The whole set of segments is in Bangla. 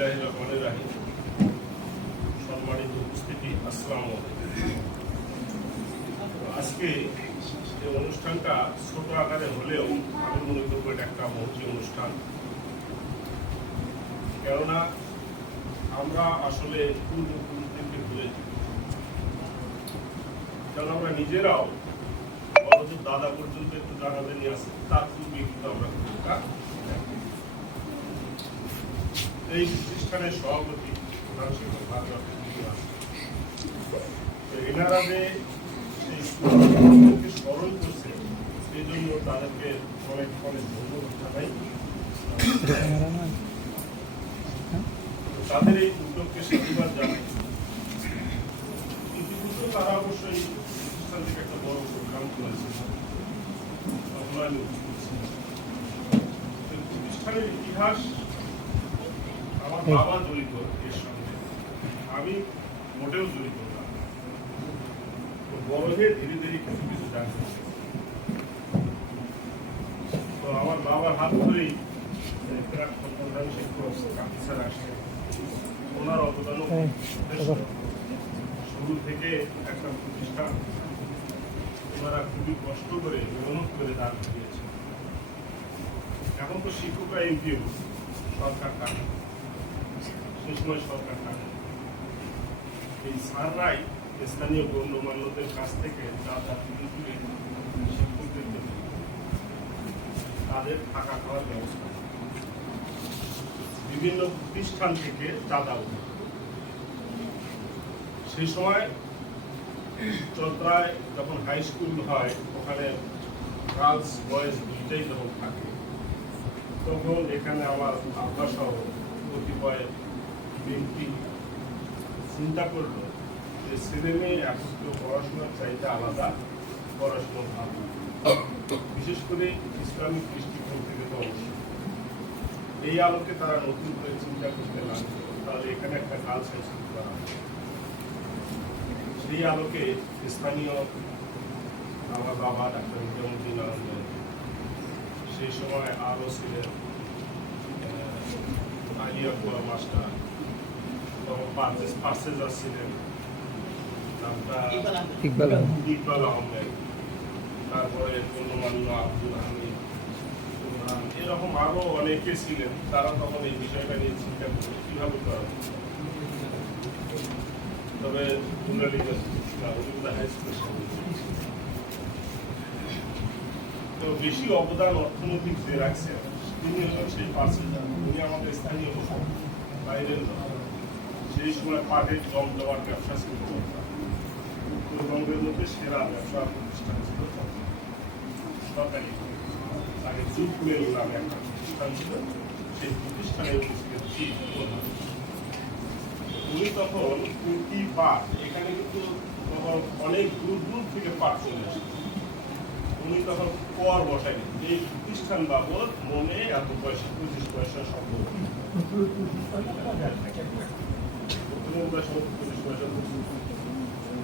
বিসমিল্লাহির রহমানির রহিম। সম্মানিত উপস্থিতি, আসসালামু আলাইকুম। আজকে এই অনুষ্ঠানটা ছোট আকারে হলেও আমি মনে করবো এটা একটা মহতি অনুষ্ঠান। কেননা আমরা আসলে পূর্বপুরুষদেরকে ভুলে যাই, কারণ আমরা নিজেরাও অথচ দাদা পর্যন্ত একটু জানাজানি আছে, তার পূর্বে কিন্তু আমরা এই প্রতিষ্ঠানের সভাপতি প্রধান শিক্ষক ভারপ্রাপ্ত এনারা যে স্মরণ করছে সেই জন্য তাদেরকে অনেক অনেক ধন্যবাদ জানাই। তাদের এই উদ্যোগকে সাধুবাদ জানাই। ইতিপূর্বে তারা অবশ্যই প্রতিষ্ঠান থেকে একটা বড় প্রোগ্রাম করেছে, প্রতিষ্ঠানের ইতিহাস আমার বাবা জড়িত এর সঙ্গে, আমি মোটেও জড়িত না। বড় হয়ে ধীরে ধীরে কিছু কিছু জানতে, তো আমার বাবার হাত ধরেই প্রধান শিক্ষক স্যার আসছেন, ওনার অবদানও শুরু থেকে একটা প্রতিষ্ঠান ওনারা খুবই কষ্ট করে মেহনত করে দাঁড় দিয়েছে। এখন তো শিক্ষকরা এমপিও সরকার টাকা, সে সময় সরকার টাকা এই স্যাররাই স্থানীয় গণ্যমান্যদের কাছ থেকে চাঁদা তুলে তুলে শিক্ষকদের জন্য তাদের থাকা খাওয়ার ব্যবস্থা, বিভিন্ন প্রতিষ্ঠান থেকে চাঁদা উঠে। সেই সময় চত্রায় যখন হাই স্কুল হয়, ওখানে গার্লস বয়েজ দুইটাই যখন থাকে, তখন এখানে আমার আব্বা সহ কতিপয় ব্যক্তি চিন্তা করলো যে ছেলে মেয়ে একত্র পড়াশোনার চাইতে আলাদা পড়াশোনা ভালো, বিশেষ করে ইসলামিক দৃষ্টিকোণ থেকে তো অবশ্যই। এই আলোকে তারা নতুন করে চিন্তা করতে লাগলো, তাহলে এখানে একটা গার্লস হাই স্কুল করা। সেই আলোকে স্থানীয় আমার বাবা ডাক্তার মুজামুদ্দিন আহমেদ, সেই সময় আরও ছিলেন আলিয়া কুয়া মাস্টার, তখন পার্সেজার ছিলেন ইকবাল আহমেদ, তারপরে গণ্যমান্য আব্দুল হামিদ, এরকম আরো অনেকে ছিলেন। তারা তখন এই বিষয়টা নিয়ে চিন্তা করে কিভাবে করা, তবে তো বেশি অবদান অর্থনৈতিক যে রাখছে তিনি হলেন সেই পার্সেজার। উনি আমাদের স্থানীয় বাইরের, সেই সময় পাটের জমজমাট ব্যবসা ছিল, উত্তরবঙ্গের মধ্যে সেরা ব্যবসা প্রতিষ্ঠান ছিল সরকারি। তাকে চুপমেল নামে একটা প্রতিষ্ঠান ছিল, সেই প্রতিষ্ঠানে উনি তখন কুর্তি পাট, এখানে কিন্তু তখন অনেক দূর দূর থেকে পাট চলে আসে। উনি তখন কর বসায়নি, এই প্রতিষ্ঠান বাবদ মনে এত পয়সা 25 পয়সা সম্ভব, 25 পয়সা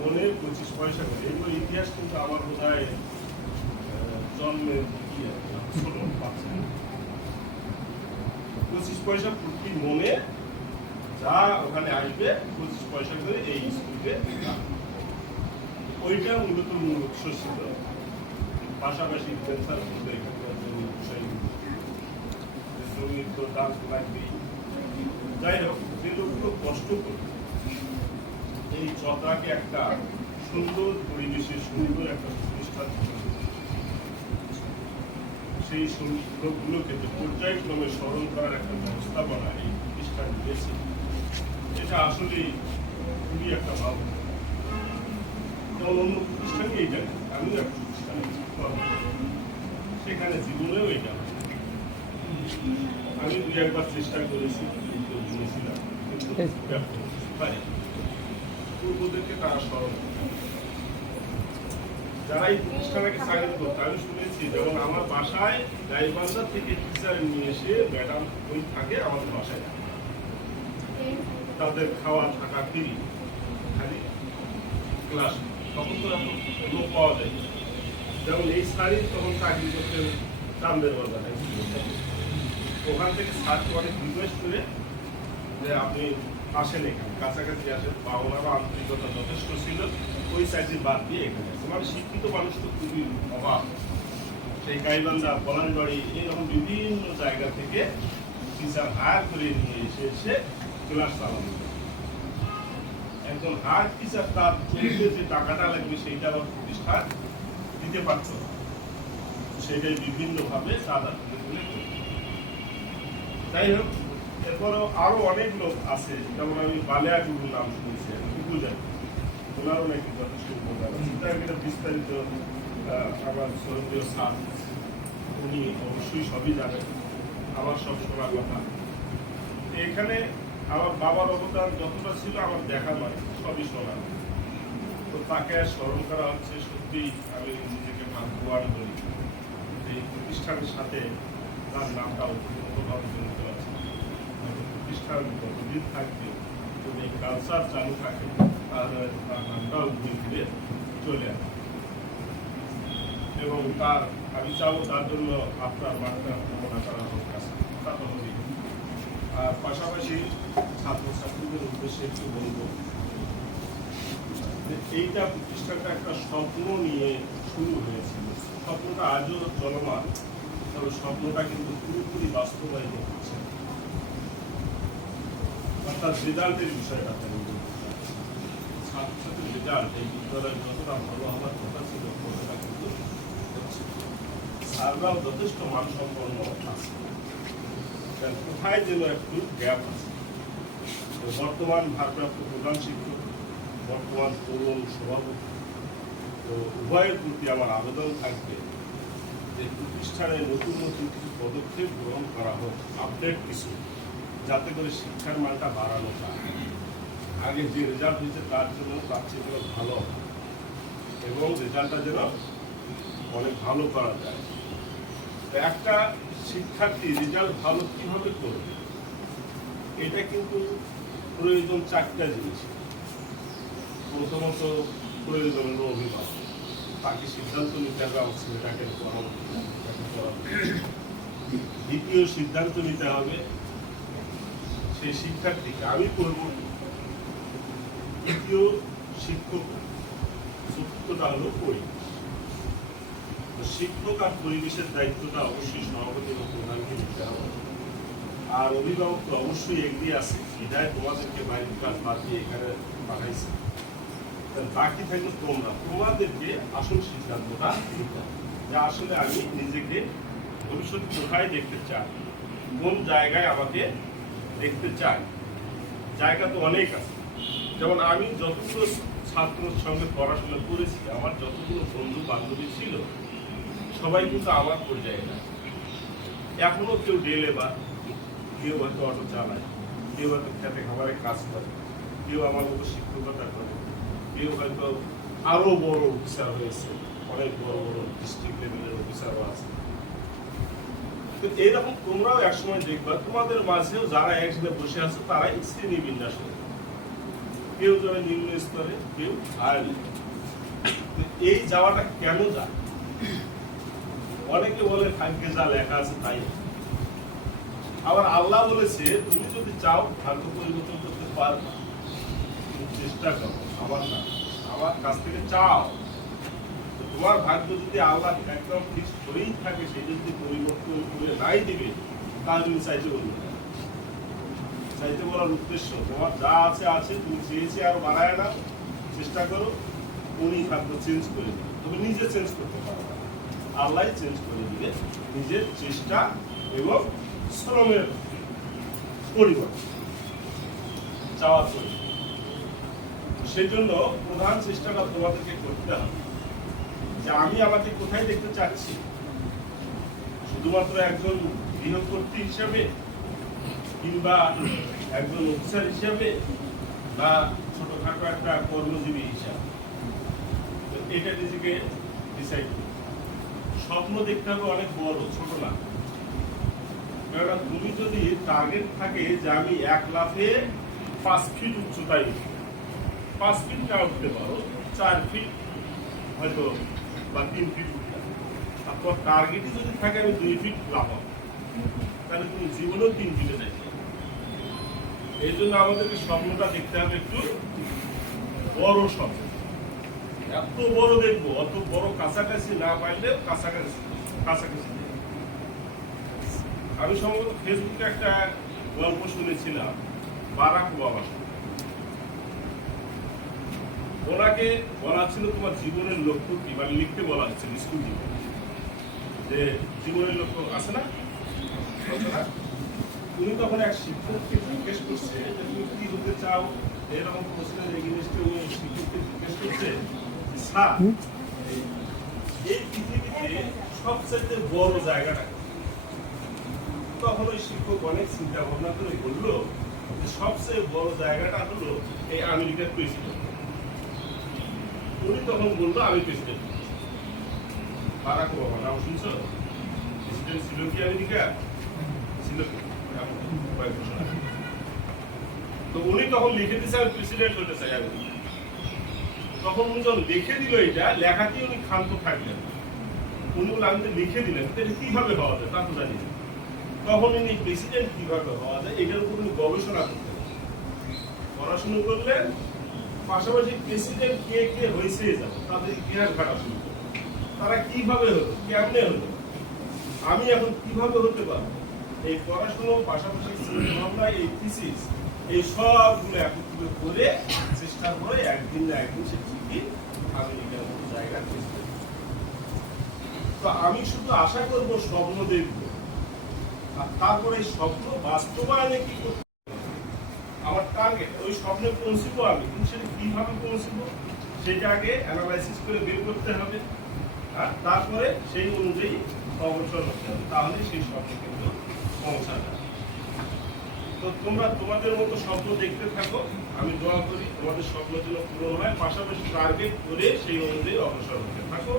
মনে 25 পয়সা করে। এগুলো ইতিহাস কিন্তু আমার বোধ হয় জন্মের 25 পয়সা প্রতি মনে যা ওখানে আসবে 25 পয়সা করে এই স্কুলে, ওইটা মূলত মূল উৎস ছিল। পাশাপাশি জমির তো দাম লাগবেই। যাই হোক, যে লোকগুলো কষ্ট করে এই চত্রাকে একটা সুন্দর পরিবেশে সুন্দর একটা প্রতিষ্ঠান, সেই লোকগুলোকে পর্যায়ক্রমে স্মরণ করার একটা ব্যবস্থাপনা এই প্রতিষ্ঠান দিয়েছে, এটা আসলে খুবই একটা ভালো। যেমন অন্য প্রতিষ্ঠানে এইটা নেই, আমিও একটা প্রতিষ্ঠানে সেখানে জীবনেও এটা আমি 2-1 বার চেষ্টা করেছি, কিন্তু পূর্বদেরকে তারা স্মরণ, যারা এই প্রতিষ্ঠানকে চাকরি করতো আমি শুনেছি, যেমন আমার বাসায় গাইবান্ধা থেকে টিচার নিয়ে এসে ম্যাডাম ওই থাকে আমাদের বাসায়, তাদের খাওয়া থাকা ফ্রি, খালি ক্লাস। তখন তো এখন লোক পাওয়া যায়, যেমন এই স্যারই তখন চাকরি করতেন চান্দের বাজারে, ওখান থেকে স্যারকে অনেক রিকোয়েস্ট করে যে আপনি আসেন এখানে কাছাকাছি আসেন, বা ওনারও আন্তরিকতা যথেষ্ট ছিল, ওই সাইডে বাদ দিয়ে এখানে আসে। মানে শিক্ষিত মানুষ তো খুবই অভাব। সেই গাইবান্ধা, বলানবাড়ি, এরকম বিভিন্ন জায়গা থেকে টিচার হায়ার করে নিয়ে এসে ক্লাস চালানো। একজন হায়ার টিচার তার চলতে যে টাকাটা লাগবে সেইটা আবার প্রতিষ্ঠান দিতে পারত, সেটাই বিভিন্নভাবে তারা যাই হোক। এরপরও আরো অনেক লোক আছে, যেমন আমি বালিয়া গুরুর নাম শুনেছি, উপজাতি, ওনারও নাকি যথেষ্ট উপকার আছে। এটা বিস্তারিত আমার শ্রদ্ধেয় স্যার উনি অবশ্যই সবই জানেন, আমার সব শোনা কথা। এখানে আমার বাবার অবদান যতটা ছিল আমার দেখা নয়, সবই শোনা। তো তাকে স্মরণ করা হচ্ছে। সত্যি আমি নিজেকে ভাগ্যবান করি, এই প্রতিষ্ঠানের সাথে তার নামটা অত্যন্তভাবে জড়িত আছে। প্রতিষ্ঠান যতদিন থাকবে, যদি এই কালচার চালু থাকে, তাহলে তার নামটাও ঘুরে ফিরে চলে আসবে। এবং তার আমি চাবো তার জন্য আপনার বার্তা কামনা করা হোক, তা তো হবেই। আর পাশাপাশি ছাত্রছাত্রীদের উদ্দেশ্যে একটু বলবো যে এইটা প্রতিষ্ঠানটা একটা স্বপ্ন নিয়ে শুরু হয়েছিল। স্বপ্নটা আজও চলমান, তবে স্বপ্নটা কিন্তু পুরোপুরি বাস্তবায়িত হচ্ছে। অর্থাৎ রেজাল্টের বিষয়টা ছাত্রছাত্রীর রেজাল্ট এই বিদ্যালয়ের যতটা ভালো হওয়ার কথা ছিল ততটা কিন্তু হচ্ছে। স্যাররাও যথেষ্ট মানসম্পন্ন আছে, কোথায় যেন একটু গ্যাপ আছে। বর্তমান ভারপ্রাপ্ত প্রধান শিক্ষক, বর্তমান তরুণ সভাপতি, তো উভয়ের প্রতি আমার আবেদন থাকবে যে প্রতিষ্ঠানে নতুন নতুন কিছু পদক্ষেপ গ্রহণ করা হোক, আপডেট কিছু, যাতে করে শিক্ষার মানটা বাড়ানো যায়। আগে যে রেজাল্ট হয়েছে তার জন্য তার চেয়ে ভালো, এবং রেজাল্টটা যেন অনেক ভালো করা যায়। একটা শিক্ষার্থী রেজাল্ট ভালো কিভাবে করবে, এটা কিন্তু প্রয়োজন চারটা জিনিস। প্রথমত প্রয়োজন হলো অভিভাবক, তাকে সিদ্ধান্ত নিতে হবে আমার ছেলেটাকে পড়ানো। দ্বিতীয় সিদ্ধান্ত নিতে হবে সেই শিক্ষার্থীকে আমি করব। তৃতীয় শিক্ষক, চতুর্থটা হলো পরিবেশ। শিক্ষক আর পরিবেশের দায়িত্বটা অবশ্যই সভাপতি এবং প্রধানকে নিতে হবে। আর অভিভাবক তো অবশ্যই এগিয়ে আছে, বিধায় তোমাদেরকে বাইরের কাজ বাদ দিয়ে এখানে পাঠাইছে। বাকি থাকলে তোমাদেরকে আসল সিদ্ধান্তটা নিতে হবে, যে আসলে আমি নিজেকে ভবিষ্যৎ কোথায় দেখতে চাই, কোন জায়গায় আমাকে দেখতে চাই। জায়গা তো অনেক আছে। যেমন আমি যতগুলো ছাত্রের সঙ্গে পড়াশোনা করেছি, আমার যতগুলো বন্ধু বান্ধবী ছিল, সবাই কিন্তু আমার পর্যায়ে না। এখনো কেউ ডেলে বা কেউ হয়তো অটো চালায়, কেউ হয়তো খেতে খাবারে কাজ করে, কেউ আমার মতো শিক্ষকতা করে, কেউ হয়তো আরো বড় অফিসার হয়েছে, অনেক বড় বড় ডিস্ট্রিক্ট লেভেলের অফিসারও আছে। তো এইরকম তোমরাও একসময় দেখবা তোমাদের মাঝেও যারা একসাথে বসে আছে তারাই শ্রেণী বিন্যাস করে, কেউ যাবে নিম্ন স্তরে, কেউ হায়ার। এই যাওয়াটা কেন যায়? অনেকে বলে ভাগ্যে যা লেখা আছে তাই। আবার আল্লাহ বলেছে তুমি যদি চাও ভাগ্য পরিবর্তন করতে পারবে, চেষ্টা করো, আমার কাছ থেকে চাও। তোমার ভাগ্য যদি আল্লাহ একদম ফিক্স করেই থাকে, সেটা যদি পরিবর্তন করে নাই দিবে, তাহলে তুমি চাইতে বলবে না। চাইতে বলার উদ্দেশ্য তোমার যা আছে আছে, তুমি চেয়েছে আর বাড়ায় না, চেষ্টা করো, উনি ভাগ্য চেঞ্জ করে দেবে। তুমি নিজে চেঞ্জ করতে পারো না, আল্লাহ চেঞ্জ করে দিবে নিজের চেষ্টা এবং শ্রমের পরিবর্তন চাওয়ার জন্য। সেই জন্য প্রধান চেষ্টাটা তোমাদেরকে করতে হবে যে আমি আমাকে কোথায় দেখতে চাচ্ছি। শুধুমাত্র একজন গৃহকর্ত্রী হিসাবে, কিংবা একজন অফিসার হিসাবে, বা ছোটখাটো একটা কর্মজীবী হিসাবে, এটা নিজেকে ডিসাইড করতে। স্বপ্ন দেখতে হবে অনেক বড়, ছোট না। কেননা তুমি যদি টার্গেট থাকে যে আমি 1 লাফে 5 ফিট উচ্চতায় উঠবো, 5 ফিট না উঠতে পারো, 4 ফিট হয়তো বা 3 ফিট উঠতে পারো। তারপর টার্গেটই যদি থাকে আমি 2 ফিট লাফাবো, তাহলে তুমি জীবনেও 3 ফিটে যাইতে। এই জন্য আমাদেরকে স্বপ্নটা দেখতে হবে একটু বড় স্বপ্ন। এত বড় দেখবো, অত বড় কাছাকাছি না পাইলেও কাছাকাছি কাছাকাছি। আমি সম্ভবত ফেসবুকে একটা গল্প শুনেছিলাম, বারাক ওবামা। ওনাকে বলা ছিল তোমার জীবনের লক্ষ্য কি, মানে লিখতে বলা হচ্ছিল স্কুল জীবনে, যে জীবনের লক্ষ্য আছে না। তুমি তখন এক শিক্ষককে জিজ্ঞেস করছে যে তুমি কি হতে চাও, এরকম প্রশ্নের এগেইনস্টে ওই শিক্ষককে জিজ্ঞেস করছে, স্যার এই পৃথিবীতে সবচেয়ে বড় জায়গাটা। তখন ওই শিক্ষক অনেক চিন্তা ভাবনা করে বললো যে সবচেয়ে বড় জায়গাটা হলো এই আমেরিকার প্রেসিডেন্ট। উনি তখন বললো আমি প্রেসিডেন্ট। বারাক ওবামা নাম শুনছো? প্রেসিডেন্ট ছিল কি আমেরিকা? ছিল কি? তো উনি তখন লিখে দিয়েছে আমি প্রেসিডেন্ট হতে চাই আমেরিকা। তখন উনি যখন লিখে দিল, এটা লেখাতেই উনি ক্ষান্ত থাকলেন। উনি বলে আমি তো লিখে দিলেন, কিভাবে হওয়া যায় তা তো জানি না। তখন উনি প্রেসিডেন্ট কিভাবে হওয়া যায় এটার উপর উনি গবেষণা করতেন, পড়াশুনো করলেন। পাশাপাশি প্রেসিডেন্ট কে কে হয়েছে তাদের ইতিহাস ঘাটা শুরু করলেন। তারা কিভাবে হলো, কেমনে হলো, আমি এখন কিভাবে হতে পারবো। এই পড়াশুনো পাশাপাশি চিন্তাভাবনা, এই থিসিস, এই সবগুলো একত্রিত করে চেষ্টা করে একদিন না একদিন সে ঠিকই আমেরিকার মতো জায়গা চেষ্টা। তো আমি শুধু আশা করবো, স্বপ্ন দেখবো, আর তারপরে স্বপ্ন বাস্তবায়নে কি করতে আমার টার্গেট, ওই স্বপ্নে পৌঁছবো আমি, কিন্তু সেটা কিভাবে পৌঁছবো সেটা আগে অ্যানালাইসিস করে বের করতে হবে। আর তারপরে সেই অনুযায়ী অগ্রসর হতে হবে, তাহলে সেই স্বপ্নে কিন্তু পৌঁছা যাবে। তো তোমরা তোমাদের মতো স্বপ্ন দেখতে থাকো, আমি দোয়া করি তোমাদের স্বপ্ন যেন পূরণ হয়। পাশাপাশি টার্গেট করে সেই অনুযায়ী অগ্রসর হতে থাকো।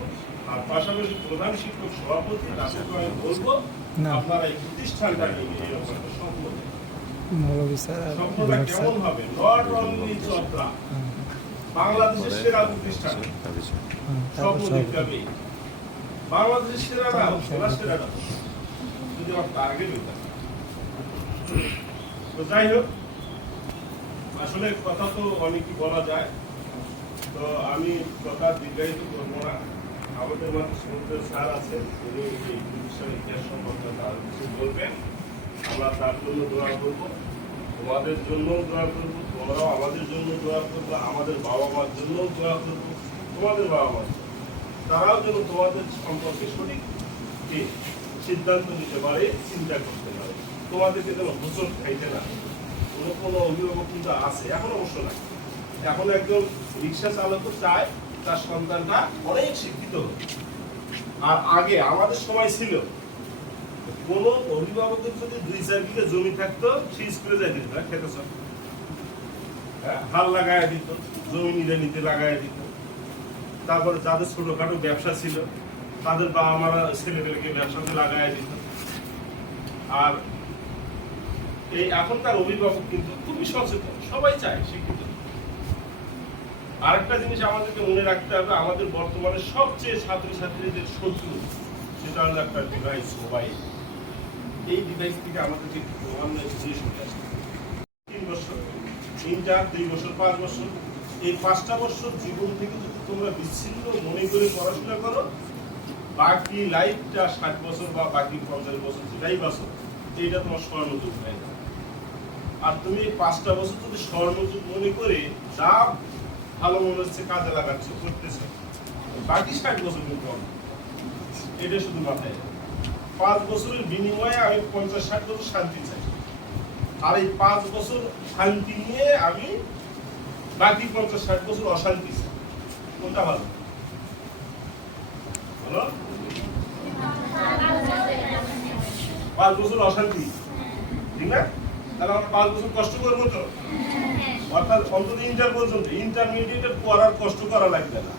আর পাশাপাশি প্রধান শিক্ষক সভাপতি তাদেরকে আমি বলবো আপনারা এই প্রতিষ্ঠানটাকে এরকম একটা স্বপ্ন দেখুন। স্বপ্নটা কেমন হবে? নট অনলি চট্টগ্রা, বাংলাদেশের সেরা প্রতিষ্ঠান স্বপ্ন দেখতে হবে। বাংলাদেশের সেরা না হোক, সেরা না হোক, যদি আমার টার্গেট হইতে। তো যাই হোক, আসলে কথা তো অনেকই বলা যায়, তো আমি কথা দীর্ঘায়িত করবো না। আমাদের মাঝে সমুদ্র স্যার আছেন, উনি এই বিষয় ইতিহাস সম্পর্কে আরো কিছু বলবেন। আমরা তার জন্য দোয়া করবো, তোমাদের জন্য দোয়া করবো, তোমরাও আমাদের জন্য দোয়া করবো, আমাদের বাবা মার জন্য দোয়া করবো, তোমাদের বাবা মার, তারাও যেন তোমাদের সম্পর্কে সঠিক সিদ্ধান্ত নিতে পারে, চিন্তা করতে পারে, তোমাদেরকে যেন হোঁচট খাইতে না। কোনো অভিভাবক কিন্তু আছে, এখন অবশ্য না। এখন একজন রিক্সা চালকও চায় তার সন্তানটা অনেক শিক্ষিত হোক। আর আগে আমাদের সময় ছিল, কোন অভিভাবকের যদি 2-4 বিঘা জমি থাকতো, সে স্কুলে যাই দিত না, খেতে হাল লাগাই দিত, জমি নিতে লাগাই দিত। তারপরে যাদের ছোটখাটো ব্যবসা ছিল তাদের বাবা মারা ছেলেদেরকে ব্যবসাতে লাগাই দিত। আর এই এখনকার অভিভাবক কিন্তু খুবই সচেতন, সবাই চায় শিক্ষিত। আরেকটা জিনিস আমাদেরকে মনে রাখতে হবে, আমাদের বর্তমানে সবচেয়ে ছাত্রছাত্রীদের শত্রু সেটা হলো একটা ডিভাইস, মোবাইল। এই ডিভাইস থেকে আমাদেরকে ক্রমান্বয়ে দূরে সরে আসতে হবে। 3 বছর, 3, 4, 2 বছর, 5 বছর, এই 5টা বছর জীবন থেকে যদি তোমরা বিচ্ছিন্ন মনে করে পড়াশোনা করো, বাকি লাইফটা 60 বছর বা বাকি 50 বছর যেটাই বাঁচো, এইটা তোমার স্বর্ণযুগ হয়ে যাবে। আর তুমি এই 5টা বছর যদি স্বর্ণযুগ মনে করে যা ভালো মনে হচ্ছে কাজে লাগাচ্ছ, করতেছো, বাকি 60 বছর কিন্তু এটা শুধু মাথায়। 5 বছরের বিনিময়ে আমি 50-60 বছর শান্তি চাই, আর এই 5 বছর শান্তি নিয়ে আমি বাকি 50-60 বছর অশান্তি চাই। কোনটা ভালো? বলো। 5 বছর অশান্তি, ঠিক না? তাহলে আমরা 5 বছর কষ্ট করবো তো, অর্থাৎ অন্তত ইন্টার পর্যন্ত, ইন্টারমিডিয়েটের পড়ার কষ্ট করা লাগবে না।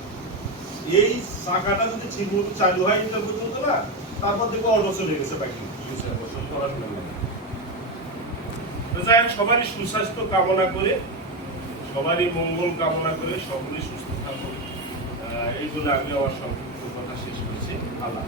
এই চাকাটা যদি ঠিক মতো চালু হয় ইন্টার পর্যন্ত না, তারপর দেখবো 8 বছর হয়ে গেছে বাকি পড়াশোনা। সবারই সুস্বাস্থ্য কামনা করে, সবারই মঙ্গল কামনা করে, সকলেই সুস্থ থাকুন, এইগুলো আমি আমার সংক্ষিপ্ত কথা শেষ করছি। আল্লাহ।